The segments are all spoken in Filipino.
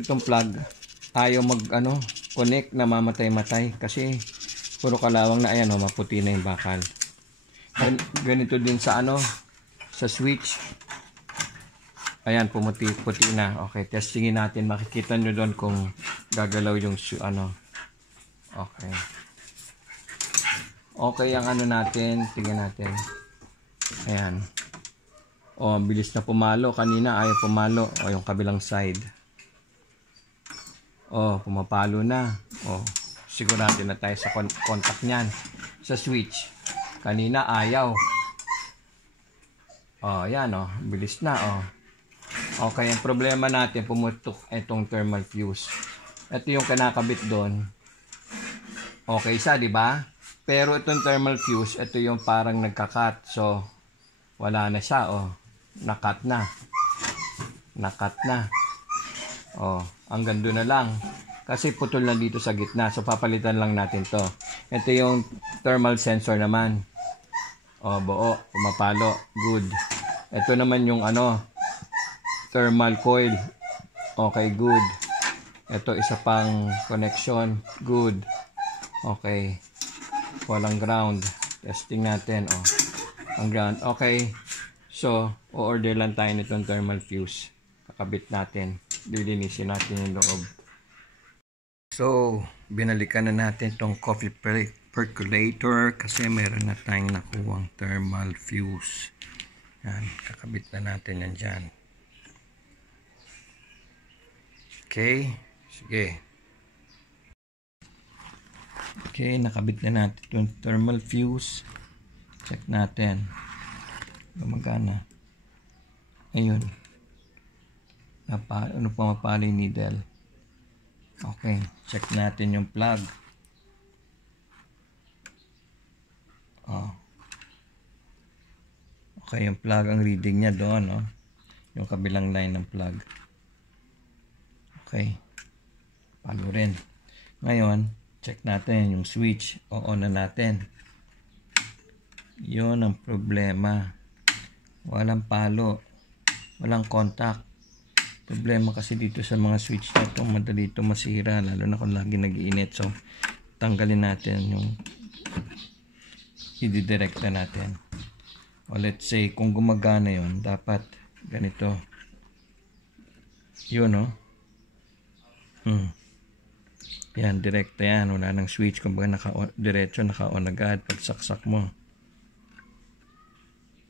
itong plug, ayaw connect, na mamatay-matay kasi puro kalawang na. Ayan maputi na yung bakal. Ganito din sa sa switch. Ayan, puti na. Okay, testingin natin. Makikita nyo doon kung gagalaw yung Okay. Okay ang natin. Tingnan natin. Ayan. Bilis na pumalo. Kanina ayaw pumalo. Yung kabilang side. Pumapalo na. Sigurado na tayo sa contact niyan. Sa switch. Kanina ayaw. Yan bilis na Okay, ang problema natin, pumutok itong thermal fuse. Ito yung kinakabit doon. Okay siya, di ba? Pero itong thermal fuse, ito yung parang nagka-cut. So, wala na siya nakat na. Hanggang doon na lang. Kasi putol na dito sa gitna. So, papalitan lang natin to. Ito yung thermal sensor naman. Buo. Pumapalo. Good. Ito naman yung thermal coil. Okay, good. Ito isa pang connection. Good. Okay. Walang ground. Testing natin. Ang ground. Okay. So, o-order lang tayo nitong thermal fuse. Kakabit natin. Lilinisin natin yung loob. So, binalikan na natin tong coffee percolator kasi meron na tayong nakuwang thermal fuse. Yan, kakabit na natin yan dyan. Okay, sige. Okay, nakabit na natin itong thermal fuse. Check natin. Gumagana. Ayun. Pumapalo yung needle. Okay, check natin yung plug. Okay, yung plug, ang reading niya doon, yung kabilang line ng plug. Okay, palo rin. Ngayon, check natin yung switch. On na natin. Yun ang problema. Walang palo. Walang contact. Problema kasi dito sa mga switch na ito, madali ito masira, lalo na kung lagi nag-iinit. So, tanggalin natin yung i-direct na natin. Let's say, kung gumagana yon, dapat ganito. Yun, Yan, direkta yan. Wala nang switch. Kung baga diretso, naka-on agad. Pag saksak mo.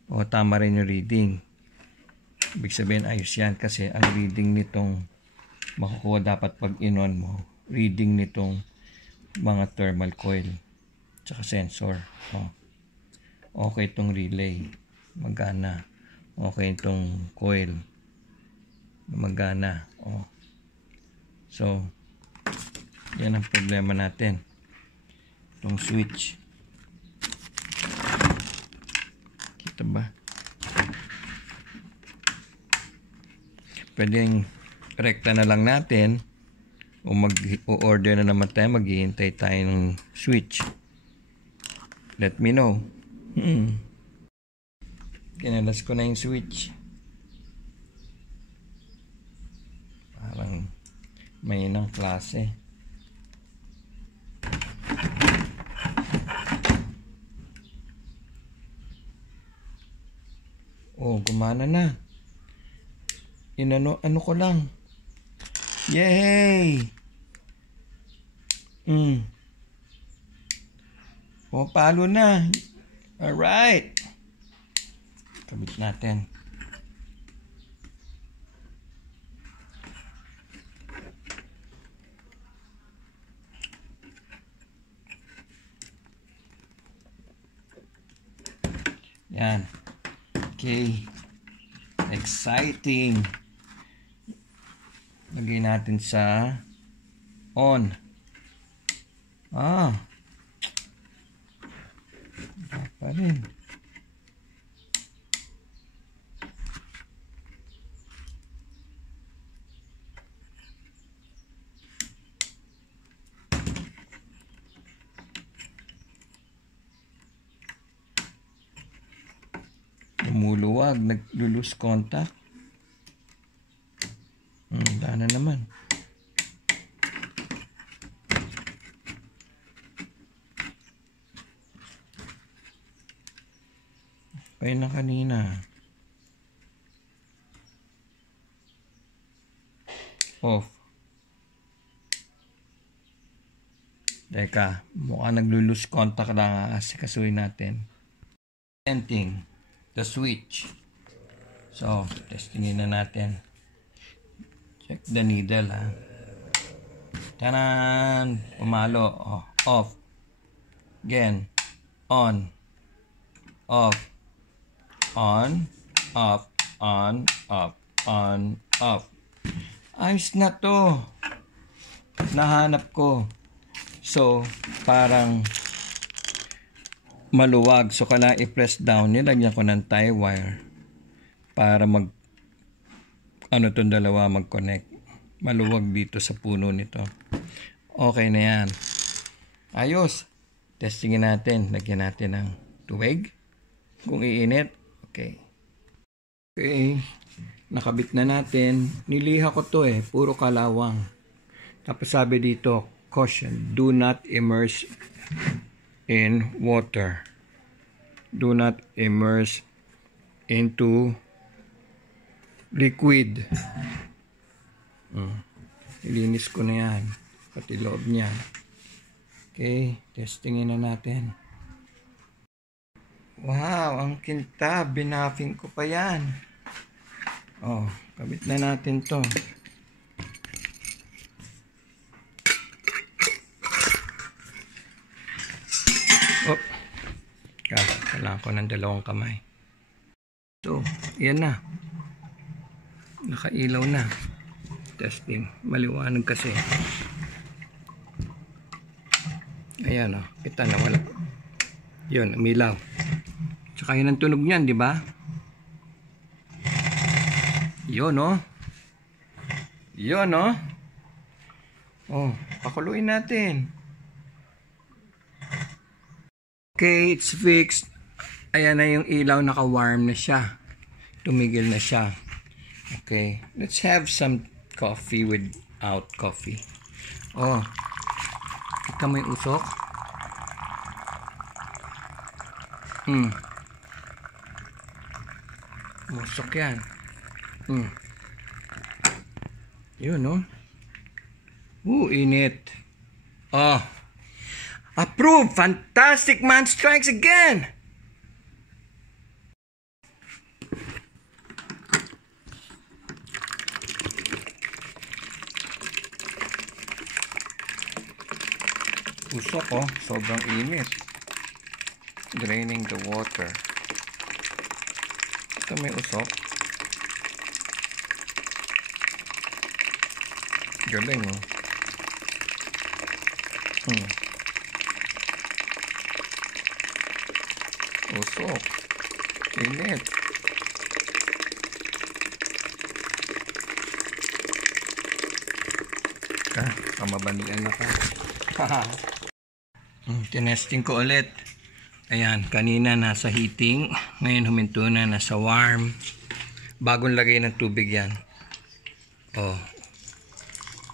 Tama rin yung reading. Ibig sabihin, ayos yan. Kasi ang reading nitong makukuha dapat pag in-on mo. Reading nitong mga thermal coil. Tsaka sensor. Okay itong relay. Magana. Okay itong coil. Magana. So, yan ang problema natin. Itong switch. Kita ba? Pwedeng rekta na lang natin o mag-order na naman tayo, maghihintay tayo ng switch. Let me know. Kinalas ko na yung switch. Parang may inang klase. Gumana na. Ano ko lang. Yay! Palo na. Alright. Kabit natin. Yan. Okay. Exciting. Lagay natin sa on. Pa rin. Lumuluwag, nag-lose contact. Wala na naman. Ayun na kanina. Off. Teka, mukhang naglo-lose contact na asikasuhin natin. Ending the switch. So, testingin na natin. Check the needle, ha. Tanan! Pumalo. Oh, off. Again. On. Off. On. Off. On. Off. On. Off. Ayos na to. Nahanap ko. So, parang maluwag. So, kailangan i-press down. Nilagyan ko ng tie wire para itong dalawa mag-connect. Maluwag dito sa puno nito. Okay na yan. Ayos. Testingin natin. Lagyan natin ng tubig. Kung iinit. Okay. Okay. Nakabit na natin. Niliha ko to puro kalawang. Tapos sabi dito, caution, do not immerse in water. Do not immerse into liquid. Ilinis ko na yan. Pati loob niya. Okay, testingin na natin. Wow, ang kinta. Binafing ko pa yan. Oh, kabit na natin to. Oh, kailangan ko ng dalawang kamay. So, yan na. Nakailaw na. Testing. Maliwanag kasi. Ayan o. Kita na wala. Yun, umilaw. Tsaka yun ang tunog niyan, di ba? Yun o. Yun o. Oh, pakuluin natin. Okay, it's fixed. Ayan na yung ilaw, naka-warm na siya. Tumigil na siya. Okay, let's have some coffee without coffee. Oh, kita mo yung usok? Usok yan. Yun, no? Init. Oh. Approved! Fantastic man strikes again! Usok, oh. Sobrang init. Draining the water. Ito may usok. Galing, oh. Usok. Init. Kamabanian na ka. Tinesting ko ulit. Ayan, kanina nasa heating. Ngayon huminto na, nasa warm. Bagong lagay ng tubig yan. Oh.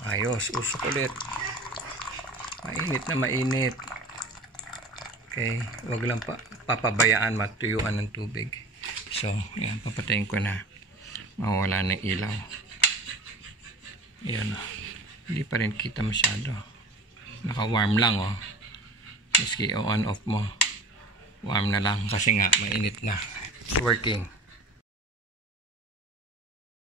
Ayos, usok ulit. Mainit na mainit. Okay, wag lang papabayaan matuyuan ng tubig. So, yan, papatayin ko na. Mawala na ilaw. Yan. Hindi pa rin kita masyado. Naka-warm lang, oh. Miski on off mo. Warm na lang kasi nga mainit na. It's working.